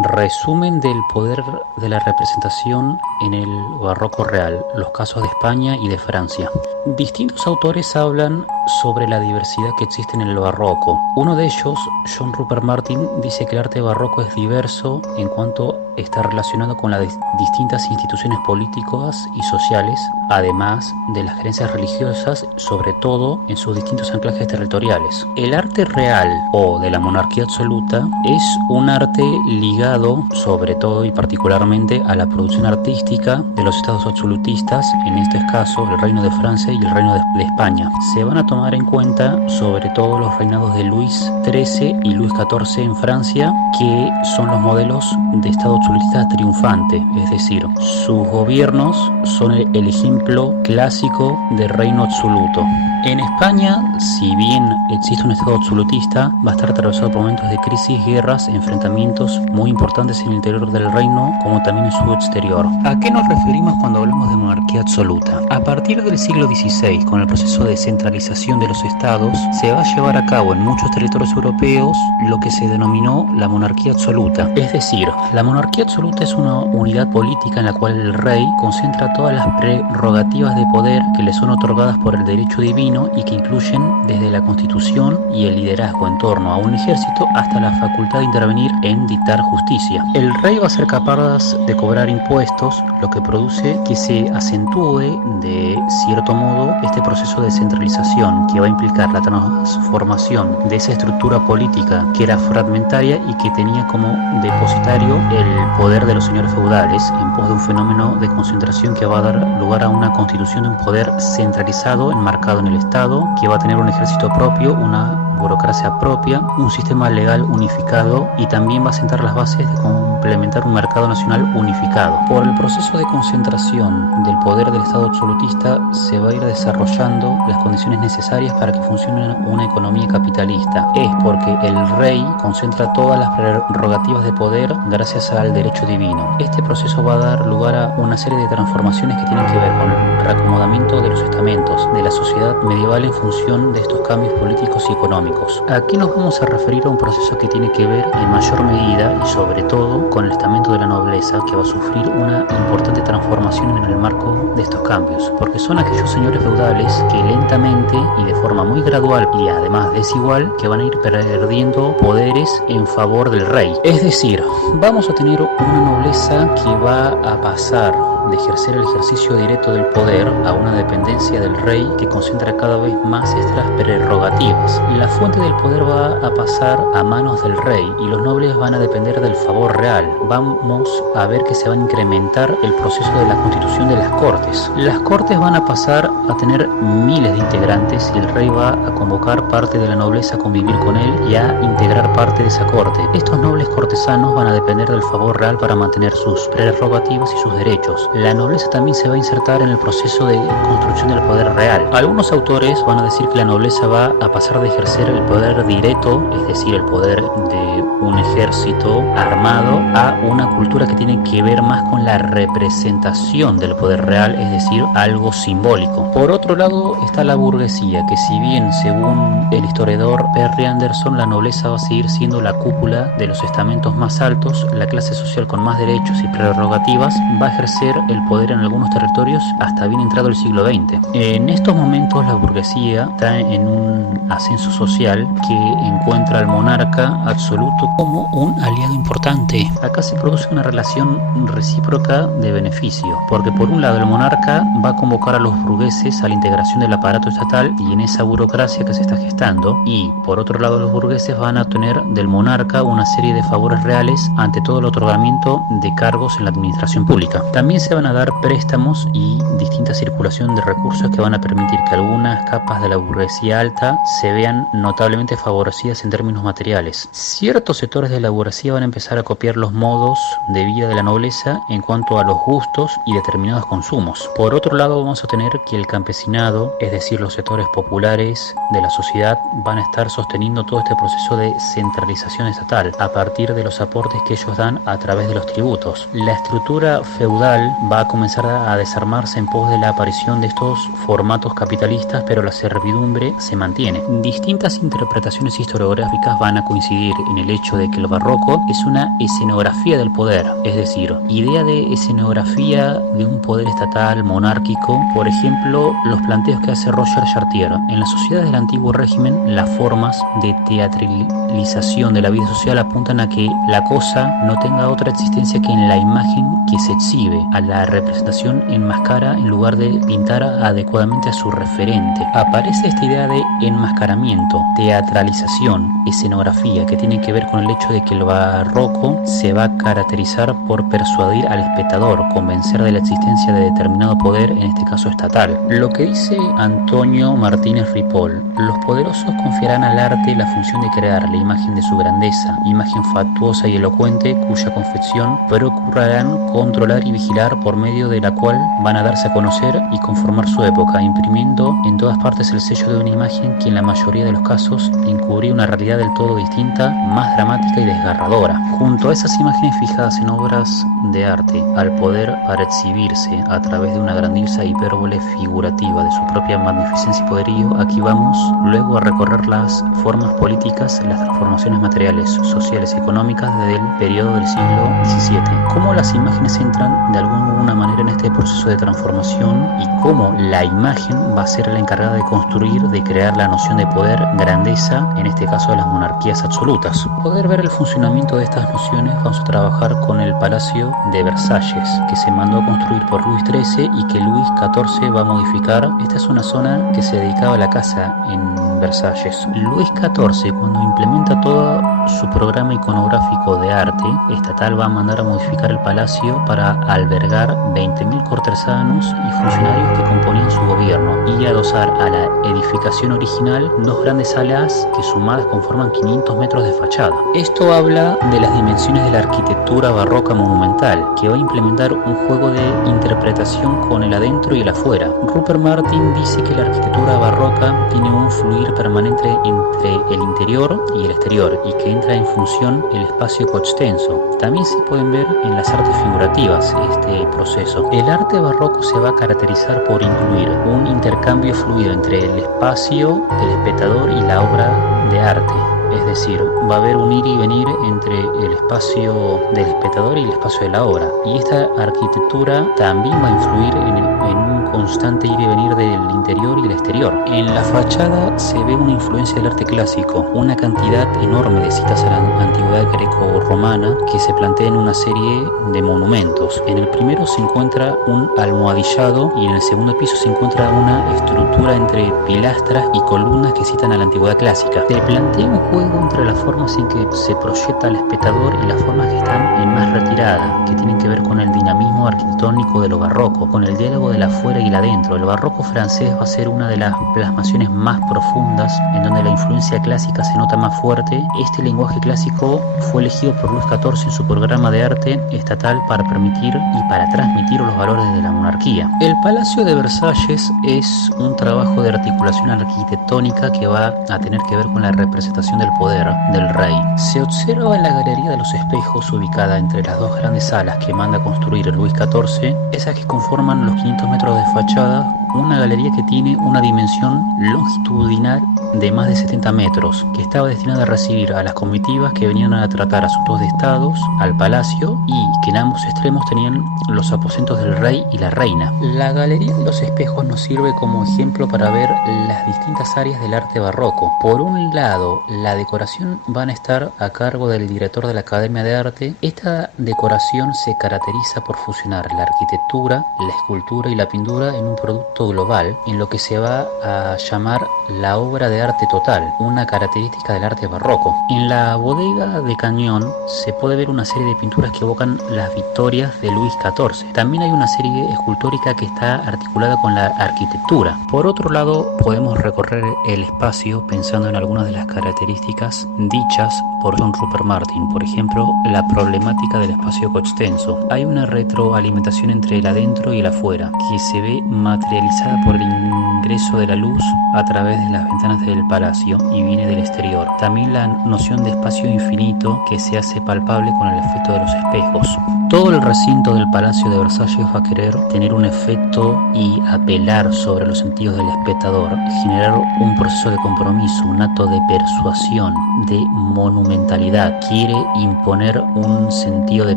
Resumen del poder de la representación en el barroco real, los casos de España y de Francia. Distintos autores hablan sobre la diversidad que existe en el barroco. Uno de ellos, John Rupert Martin, dice que el arte barroco es diverso en cuanto está relacionado con las distintas instituciones políticas y sociales, además de las creencias religiosas, sobre todo en sus distintos anclajes territoriales. El arte real o de la monarquía absoluta es un arte ligado sobre todo y particularmente a la producción artística de los estados absolutistas, en este caso el Reino de Francia y el Reino de España. Se van a tomar en cuenta sobre todo los reinados de Luis XIII y Luis XIV en Francia, que son los modelos de estado absolutista triunfante, es decir, sus gobiernos son el ejemplo clásico de reino absoluto. En España, si bien existe un estado absolutista, va a estar atravesado por momentos de crisis, guerras, enfrentamientos muy importantes en el interior del reino, como también en su exterior. ¿A qué nos referimos cuando hablamos de monarquía absoluta? A partir del siglo XVI, con el proceso de descentralización de los estados, se va a llevar a cabo en muchos territorios europeos lo que se denominó la monarquía absoluta. Es decir, la monarquía absoluta es una unidad política en la cual el rey concentra todas las prerrogativas de poder que le son otorgadas por el derecho divino y que incluyen desde la constitución y el liderazgo en torno a un ejército hasta la facultad de intervenir en dictar justicia. El rey va a ser capaz de cobrar impuestos, lo que produce que se acentúe de cierto modo este proceso de centralización que va a implicar la transformación de esa estructura política que era fragmentaria y que tenía como depositario el poder de los señores feudales en pos de un fenómeno de concentración que va a dar lugar a una constitución de un poder centralizado enmarcado en el Estado, que va a tener un ejército propio, una burocracia propia, un sistema legal unificado y también va a sentar las bases de complementar un mercado nacional unificado. Por el proceso de concentración del poder del Estado absolutista se va a ir desarrollando las condiciones necesarias para que funcione una economía capitalista. Es porque el rey concentra todas las prerrogativas de poder gracias al derecho divino. Este proceso va a dar lugar a una serie de transformaciones que tienen que ver con el reacomodamiento de los estamentos de la sociedad medieval en función de estos cambios políticos y económicos. Aquí nos vamos a referir a un proceso que tiene que ver en mayor medida y sobre todo con el estamento de la nobleza, que va a sufrir una importante transformación en el marco de estos cambios, porque son aquellos señores feudales que lentamente y de forma muy gradual y además desigual que van a ir perdiendo poderes en favor del rey. Es decir, vamos a tener una nobleza que va a pasar de ejercer el ejercicio directo del poder a una dependencia del rey que concentra cada vez más estas prerrogativas. La fuente del poder va a pasar a manos del rey y los nobles van a depender del favor real. Vamos a ver que se va a incrementar el proceso de la constitución de las cortes. Las cortes van a pasar a tener miles de integrantes y el rey va a convocar parte de la nobleza a convivir con él y a integrar parte de esa corte. Estos nobles cortesanos van a depender del favor real para mantener sus prerrogativas y sus derechos. La nobleza también se va a insertar en el proceso de construcción del poder real. Algunos autores van a decir que la nobleza va a pasar de ejercer el poder directo, es decir, el poder de un ejército armado, a una cultura que tiene que ver más con la representación del poder real, es decir, algo simbólico. Por otro lado está la burguesía, que si bien según el historiador Perry Anderson, la nobleza va a seguir siendo la cúpula de los estamentos más altos, la clase social con más derechos y prerrogativas, va a ejercer el poder en algunos territorios hasta bien entrado el siglo XX. En estos momentos la burguesía está en un ascenso social que encuentra al monarca absoluto como un aliado importante. Acá se produce una relación recíproca de beneficio, porque por un lado el monarca va a convocar a los burgueses a la integración del aparato estatal y en esa burocracia que se está gestando, y por otro lado los burgueses van a tener del monarca una serie de favores reales ante todo el otorgamiento de cargos en la administración pública. También se van a dar préstamos y distinta circulación de recursos que van a permitir que algunas capas de la burguesía alta se vean notablemente favorecidas en términos materiales. Ciertos sectores de la burguesía van a empezar a copiar los modos de vida de la nobleza en cuanto a los gustos y determinados consumos. Por otro lado vamos a tener que el campesinado, es decir, los sectores populares de la sociedad, van a estar sosteniendo todo este proceso de centralización estatal a partir de los aportes que ellos dan a través de los tributos. La estructura feudal va a comenzar a desarmarse en pos de la aparición de estos formatos capitalistas, pero la servidumbre se mantiene. Distintas interpretaciones historiográficas van a coincidir en el hecho de que el barroco es una escenografía del poder, es decir, idea de escenografía de un poder estatal monárquico. Por ejemplo, los planteos que hace Roger Chartier: en las sociedades del antiguo régimen, las formas de teatralización de la vida social apuntan a que la cosa no tenga otra existencia que en la imagen que se exhibe. A la representación enmascara en lugar de pintar adecuadamente a su referente. Aparece esta idea de enmascaramiento, teatralización, escenografía, que tiene que ver con el hecho de que el barroco se va a caracterizar por persuadir al espectador, convencer de la existencia de determinado poder, en este caso estatal. Lo que dice Antonio Martínez Ripoll: los poderosos confiarán al arte la función de crear la imagen de su grandeza, imagen fatuosa y elocuente, cuya confección procurarán controlar y vigilar, por medio de la cual van a darse a conocer y conformar su época, imprimiendo en todas partes el sello de una imagen que en la mayoría de los casos encubría una realidad del todo distinta, más dramática y desgarradora. Junto a esas imágenes fijadas en obras de arte, al poder para exhibirse a través de una grandiosa hipérbole figurativa de su propia magnificencia y poderío, aquí vamos luego a recorrer las formas políticas, las transformaciones materiales, sociales y económicas desde el periodo del siglo XVII. Cómo las imágenes entran de alguna manera en este proceso de transformación y cómo la imagen va a ser la encargada de construir, de crear la noción de poder, grandeza, en este caso de las monarquías absolutas. Para poder ver el funcionamiento de estas nociones, vamos a trabajar con el Palacio de Versalles, que se mandó a construir por Luis XIII y que Luis XIV va a modificar. Esta es una zona que se dedicaba a la caza en Versalles. Luis XIV, cuando implementa todo su programa iconográfico de arte estatal, va a mandar a modificar el palacio para albergar 20.000 cortesanos y funcionarios que componían su gobierno, y adosar a la edificación original dos grandes salas que sumadas conforman 500 metros de fachada. Esto habla de las dimensiones de la arquitectura barroca monumental, que va a implementar un juego de interpretación con el adentro y el afuera. Rupert Martin dice que la arquitectura barroca tiene un fluir permanente entre el interior y el exterior, y que entra en función el espacio coextenso. También se pueden ver en las artes figurativas este proceso. El arte barroco se va a caracterizar por incluir un intercambio fluido entre el espacio del espectador y la obra de arte. Es decir, va a haber un ir y venir entre el espacio del espectador y el espacio de la obra. Y esta arquitectura también va a influir en un constante ir y venir del interior y el exterior. En la fachada se ve una influencia del arte clásico, una cantidad enorme de citas a la antigüedad greco-romana que se plantea en una serie de monumentos. En el primero se encuentra un almohadillado y en el segundo piso se encuentra una estructura entre pilastras y columnas que citan a la antigüedad clásica. Se plantea un juego entre las formas en que se proyecta al espectador y las formas que están en más retirada, que tienen que ver con el dinamismo arquitectónico de lo barroco, con el diálogo de la afuera y el adentro. El barroco francés va a ser una de las plasmaciones más profundas, en donde la influencia clásica se nota más fuerte. Este lenguaje clásico fue elegido por Luis XIV en su programa de arte estatal para permitir y para transmitir los valores de la monarquía. El Palacio de Versalles es un trabajo de articulación arquitectónica que va a tener que ver con la representación del poder del rey. Se observa en la Galería de los Espejos, ubicada entre las dos grandes salas que manda a construir Luis XIV, esas que conforman los 500 metros de fachada, una galería que tiene una dimensión longitudinal de más de 70 metros, que estaba destinada a recibir a las comitivas que venían a tratar asuntos de estados al palacio, y que en ambos extremos tenían los aposentos del rey y la reina. La Galería de los Espejos nos sirve como ejemplo para ver las distintas áreas del arte barroco. Por un lado, la decoración van a estar a cargo del director de la Academia de Arte. Esta decoración se caracteriza por fusionar la arquitectura, la escultura y la pintura en un producto global, en lo que se va a llamar la obra de arte total, una característica del arte barroco. En la bodega de cañón se puede ver una serie de pinturas que evocan las victorias de Luis XIV. También hay una serie escultórica que está articulada con la arquitectura. Por otro lado, podemos recorrer el espacio pensando en algunas de las características dichas por John Rupert Martin. Por ejemplo, la problemática del espacio coextenso. Hay una retroalimentación entre el adentro y el afuera, que se ve materializada caracterizada por el ingreso de la luz a través de las ventanas del palacio y viene del exterior. También la noción de espacio infinito que se hace palpable con el efecto de los espejos. Todo el recinto del Palacio de Versalles va a querer tener un efecto y apelar sobre los sentidos del espectador, generar un proceso de compromiso, un acto de persuasión, de monumentalidad. Quiere imponer un sentido de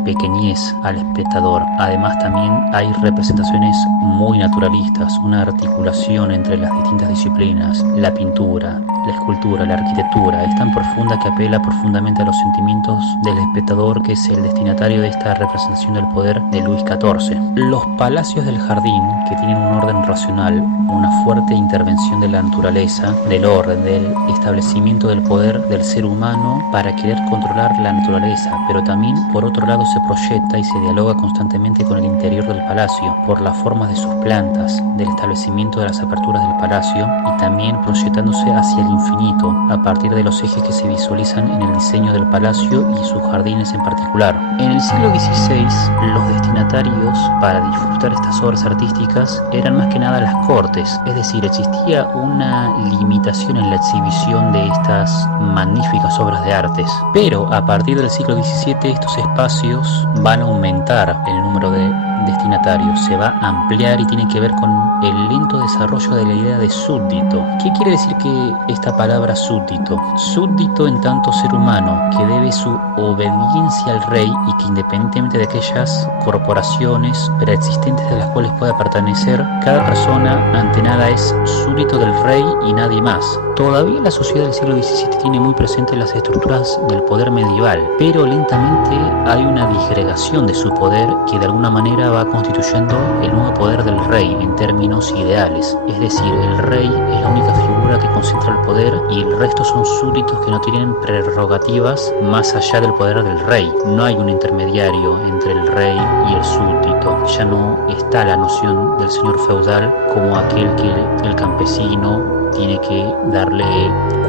pequeñez al espectador. Además, también hay representaciones muy naturalistas, una articulación entre las distintas disciplinas, la pintura, la escultura, la arquitectura. Es tan profunda que apela profundamente a los sentimientos del espectador, que es el destinatario de esta representación del poder de Luis XIV. Los palacios del jardín, que tienen un orden racional, una fuerte intervención de la naturaleza, del orden, del establecimiento del poder del ser humano para querer controlar la naturaleza, pero también por otro lado se proyecta y se dialoga constantemente con el interior del palacio, por las formas de sus plantas, del establecimiento de las aperturas del palacio y también proyectándose hacia el infinito a partir de los ejes que se visualizan en el diseño del palacio y sus jardines en particular. En el siglo XVI, los destinatarios para disfrutar estas obras artísticas eran más que nada las cortes, es decir, existía una limitación en la exhibición de estas magníficas obras de artes. Pero a partir del siglo XVII estos espacios van a aumentar el número de destinatarios, se va a ampliar y tiene que ver con el lento desarrollo de la idea de súbdito. ¿Qué quiere decir que esta palabra súbdito? Súbdito en tanto ser humano que debe su obediencia al rey y que independientemente de aquellas corporaciones preexistentes de las cuales pueda pertenecer, cada persona ante nada es súbdito del rey y nadie más. Todavía la sociedad del siglo XVII tiene muy presentes las estructuras del poder medieval, pero lentamente hay una disgregación de su poder que de alguna manera va constituyendo el nuevo poder del rey en términos ideales. Es decir, el rey es la única figura que concentra el poder y el resto son súbditos que no tienen prerrogativas más allá del poder del rey. No hay un intermediario entre el rey y el súbdito. Ya no está la noción del señor feudal como aquel que el campesino tiene que darle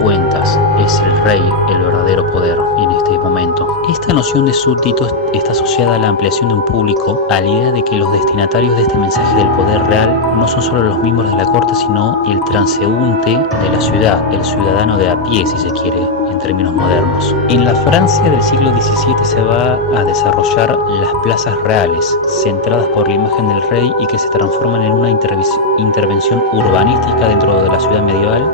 cuentas. Es el rey el verdadero poder en este momento. Esta noción de súbdito está asociada a la ampliación de un público, a la idea de que los destinatarios de este mensaje del poder real no son solo los miembros de la corte, sino el transeúnte de la ciudad, el ciudadano de a pie, si se quiere, en términos modernos. En la Francia del siglo XVII se va a desarrollar las plazas reales, centradas por la imagen del rey y que se transforman en una intervención urbanística dentro de la ciudad medieval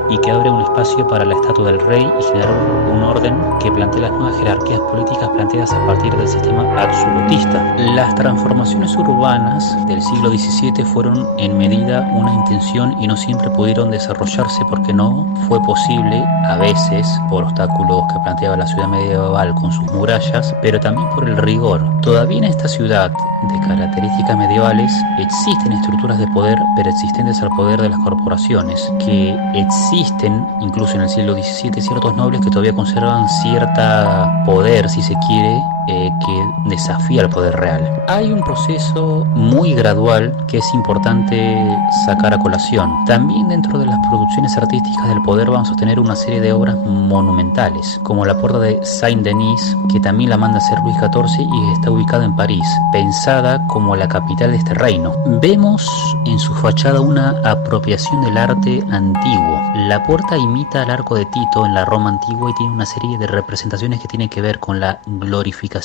y que abre un espacio para la estatua del rey y generar un orden que plantea las nuevas jerarquías políticas planteadas a partir del sistema absolutista. Las transformaciones urbanas del siglo XVII fueron en medida una intención y no siempre pudieron desarrollarse porque no fue posible, a veces por obstáculos que planteaba la ciudad medieval con sus murallas, pero también por el rigor. Todavía en esta ciudad de características medievales existen estructuras de poder preexistentes al poder de las corporaciones, que existen incluso en el siglo XVII ciertos nobles que todavía conservan cierta poder, si se quiere, que desafía al poder real. Hay un proceso muy gradual que es importante sacar a colación. También dentro de las producciones artísticas del poder vamos a tener una serie de obras monumentales, como la puerta de Saint-Denis, que también la manda a hacer Luis XIV y está ubicada en París, pensada como la capital de este reino. Vemos en su fachada una apropiación del arte antiguo. La puerta imita al arco de Tito en la Roma antigua y tiene una serie de representaciones que tienen que ver con la glorificación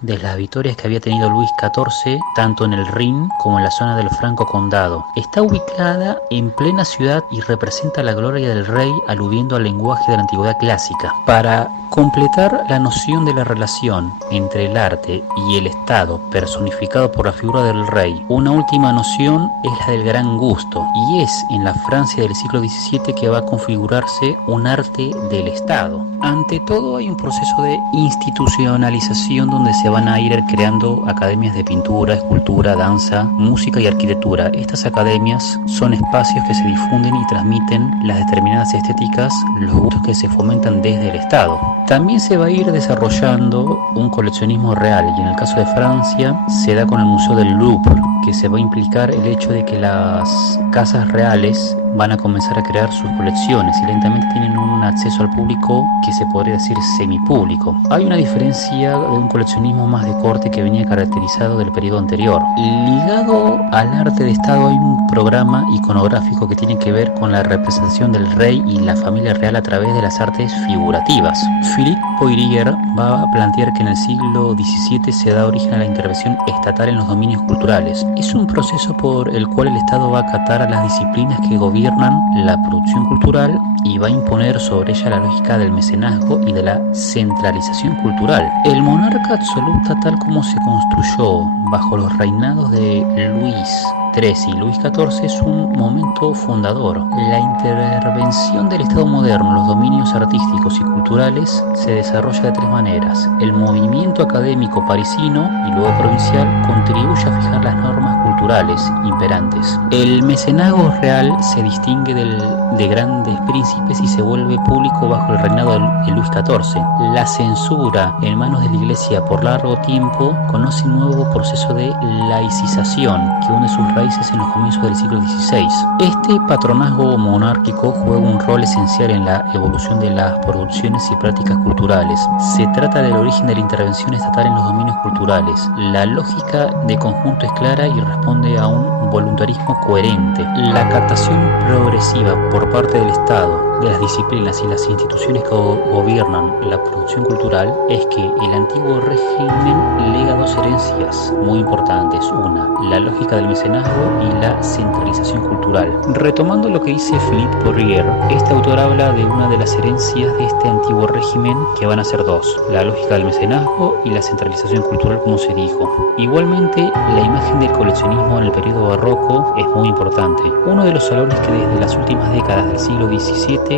de las victorias que había tenido Luis XIV, tanto en el Rin como en la zona del Franco Condado. Está ubicada en plena ciudad y representa la gloria del rey, aludiendo al lenguaje de la antigüedad clásica. Para completar la noción de la relación entre el arte y el Estado, personificado por la figura del rey, una última noción es la del gran gusto, y es en la Francia del siglo XVII que va a configurarse un arte del Estado. Ante todo hay un proceso de institucionalización donde se van a ir creando academias de pintura, escultura, danza, música y arquitectura. Estas academias son espacios que se difunden y transmiten las determinadas estéticas, los gustos que se fomentan desde el Estado. También se va a ir desarrollando un coleccionismo real y en el caso de Francia se da con el Museo del Louvre, que se va a implicar el hecho de que las casas reales van a comenzar a crear sus colecciones y lentamente tienen un acceso al público que se podría decir semipúblico. Hay una diferencia de un coleccionismo más de corte que venía caracterizado del periodo anterior. Ligado al arte de Estado hay un programa iconográfico que tiene que ver con la representación del rey y la familia real a través de las artes figurativas. Philippe Poirier va a plantear que en el siglo XVII se da origen a la intervención estatal en los dominios culturales. Es un proceso por el cual el Estado va a acatar a las disciplinas que gobiernan la producción cultural y va a imponer sobre ella la lógica del mecenazgo y de la centralización cultural. El monarca absoluta, tal como se construyó bajo los reinados de Luis XIII y Luis XIV, es un momento fundador. La intervención del Estado moderno en los dominios artísticos y culturales se desarrolla de tres maneras. El movimiento académico parisino y luego provincial contribuye a fijar las normas culturales imperantes. El mecenazgo real se distingue de grandes príncipes y se vuelve público bajo el reinado de Luis XIV. La censura en manos de la Iglesia por largo tiempo conoce un nuevo proceso de laicización que une sus raíces en los comienzos del siglo XVI. Este patronazgo monárquico juega un rol esencial en la evolución de las producciones y prácticas culturales. Se trata del origen de la intervención estatal en los dominios culturales. La lógica de conjunto es clara y responde a un voluntarismo coherente. La captación progresiva por parte del Estado de las disciplinas y las instituciones que gobiernan la producción cultural es que el antiguo régimen lega dos herencias muy importantes. Una, la lógica del mecenazgo y la centralización cultural. Retomando lo que dice Philippe Poirier, este autor habla de una de las herencias de este antiguo régimen, que van a ser dos: la lógica del mecenazgo y la centralización cultural, como se dijo. Igualmente, la imagen del coleccionismo en el periodo barroco es muy importante. Uno de los salones que desde las últimas décadas del siglo XVII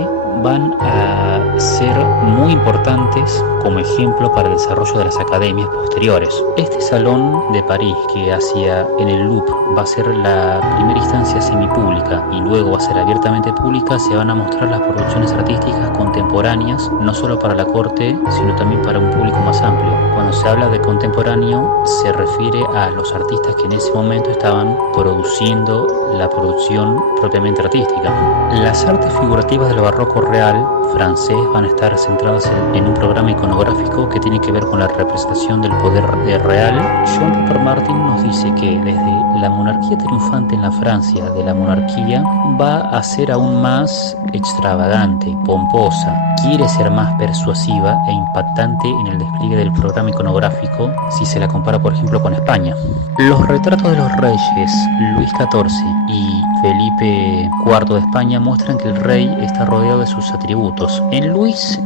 van a ser muy importantes como ejemplo para el desarrollo de las academias posteriores. Este salón de París, que hacia en el Louvre va a ser la primera instancia semipública y luego va a ser abiertamente pública, se van a mostrar las producciones artísticas contemporáneas, no solo para la corte, sino también para un público más amplio. Cuando se habla de contemporáneo, se refiere a los artistas que en ese momento estaban produciendo la producción propiamente artística. Las artes figurativas del barroco real francés van a estar centradas en un programa iconográfico que tiene que ver con la representación del poder real. John Rupert Martin nos dice que desde la monarquía triunfante en la Francia de la monarquía va a ser aún más extravagante, pomposa, quiere ser más persuasiva e impactante en el despliegue del programa iconográfico si se la compara, por ejemplo, con España. Los retratos de los reyes Luis XIV y Felipe IV de España muestran que el rey está rodeado de sus atributos. En Luis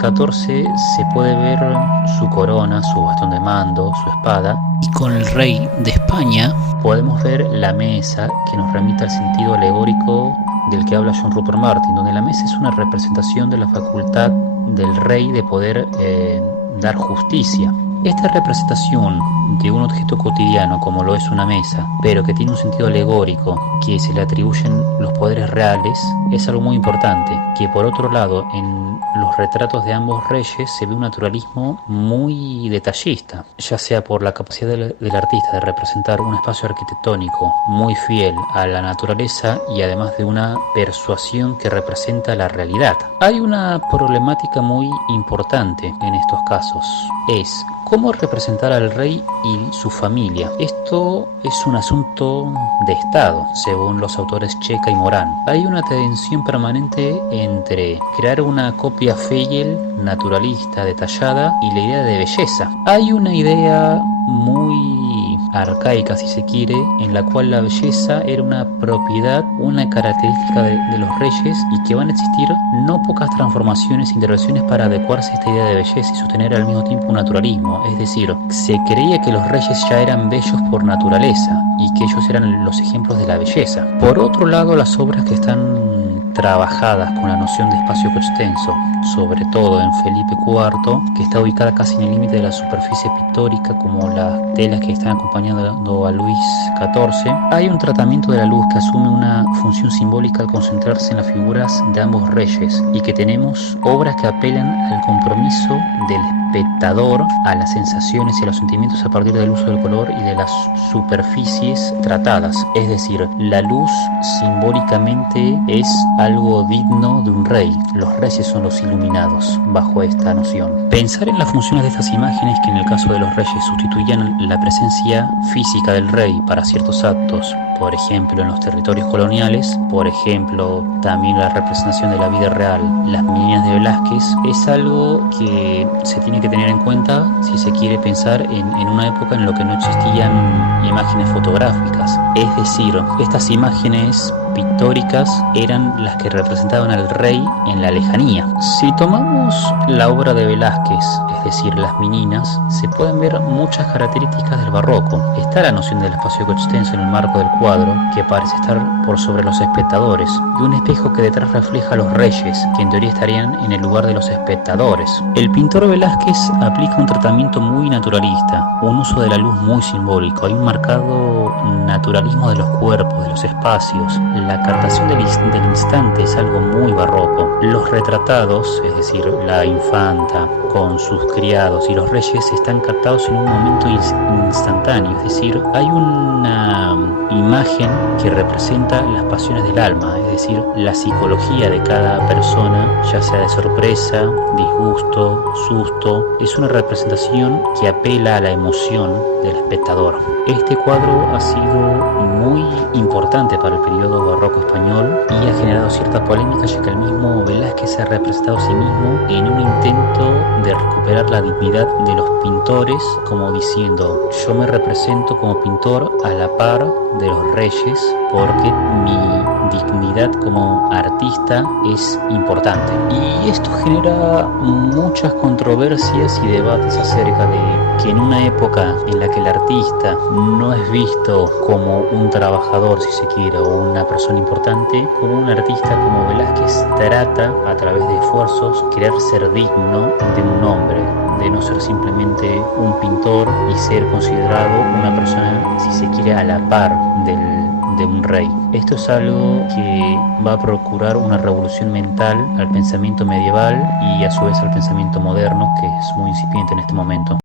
XIV se puede ver su corona, su bastón de mando, su espada, y con el rey de España podemos ver la mesa, que nos remite al sentido alegórico del que habla John Rupert Martin, donde la mesa es una representación de la facultad del rey de poder dar justicia. Esta representación de un objeto cotidiano como lo es una mesa, pero que tiene un sentido alegórico, que se le atribuyen los poderes reales, es algo muy importante, que por otro lado en los retratos de ambos reyes se ve un naturalismo muy detallista, ya sea por la capacidad del artista de representar un espacio arquitectónico muy fiel a la naturaleza y además de una persuasión que representa la realidad. Hay una problemática muy importante en estos casos, es cómo representar al rey y su familia. Esto es un asunto de Estado, según los autores Checa y Morán. Hay una tensión permanente entre crear una copia fiel, naturalista, detallada y la idea de belleza. Hay una idea muy arcaica, si se quiere, en la cual la belleza era una propiedad, una característica de los reyes, y que van a existir no pocas transformaciones e intervenciones para adecuarse a esta idea de belleza y sostener al mismo tiempo un naturalismo. Es decir, se creía que los reyes ya eran bellos por naturaleza y que ellos eran los ejemplos de la belleza. Por otro lado, las obras que están trabajadas con la noción de espacio coextenso, sobre todo en Felipe IV, que está ubicada casi en el límite de la superficie pictórica, como las telas que están acompañando a Luis XIV, hay un tratamiento de la luz que asume una función simbólica al concentrarse en las figuras de ambos reyes, y que tenemos obras que apelan al compromiso del espectador a las sensaciones y a los sentimientos a partir del uso del color y de las superficies tratadas. Es decir, la luz simbólicamente es algo digno de un rey. Los reyes son los iluminados bajo esta noción. Pensar en las funciones de estas imágenes, que en el caso de los reyes sustituían la presencia física del rey para ciertos actos, por ejemplo en los territorios coloniales, por ejemplo también la representación de la vida real, las meninas de Velázquez, es algo que se tiene que tener en cuenta si se quiere pensar en una época en la que no existían imágenes fotográficas. Es decir, estas imágenes pictóricas eran las que representaban al rey en la lejanía. Si tomamos la obra de Velázquez, es decir, las meninas, se pueden ver muchas características del barroco. Está la noción del espacio coextenso en el marco del cuadro, que parece estar por sobre los espectadores, y un espejo que detrás refleja a los reyes, que en teoría estarían en el lugar de los espectadores. El pintor Velázquez aplica un tratamiento muy naturalista, un uso de la luz muy simbólico. Hay un marcado naturalismo de los cuerpos, de los espacios. La captación del instante es algo muy barroco. Los retratados, es decir, la infanta con sus criados y los reyes, están captados en un momento instantáneo. Es decir, hay una imagen que representa las pasiones del alma, es decir, la psicología de cada persona, ya sea de sorpresa, disgusto, susto. Es una representación que apela a la emoción del espectador. Este cuadro ha sido muy importante para el periodo barroco español y ha generado cierta polémica, ya que el mismo Velázquez se ha representado a sí mismo en un intento de recuperar la dignidad de los pintores, como diciendo: yo me represento como pintor a la par de los reyes porque mi dignidad como artista es importante. Y esto genera muchas controversias y debates acerca de que en una época en la que el artista no es visto como un trabajador, si se quiere, o una persona importante, como un artista como Velázquez trata a través de esfuerzos querer ser digno de un hombre, de no ser simplemente un pintor y ser considerado una persona, si se quiere, a la par de un rey. Esto es algo que va a procurar una revolución mental al pensamiento medieval y a su vez al pensamiento moderno, que es muy incipiente en este momento.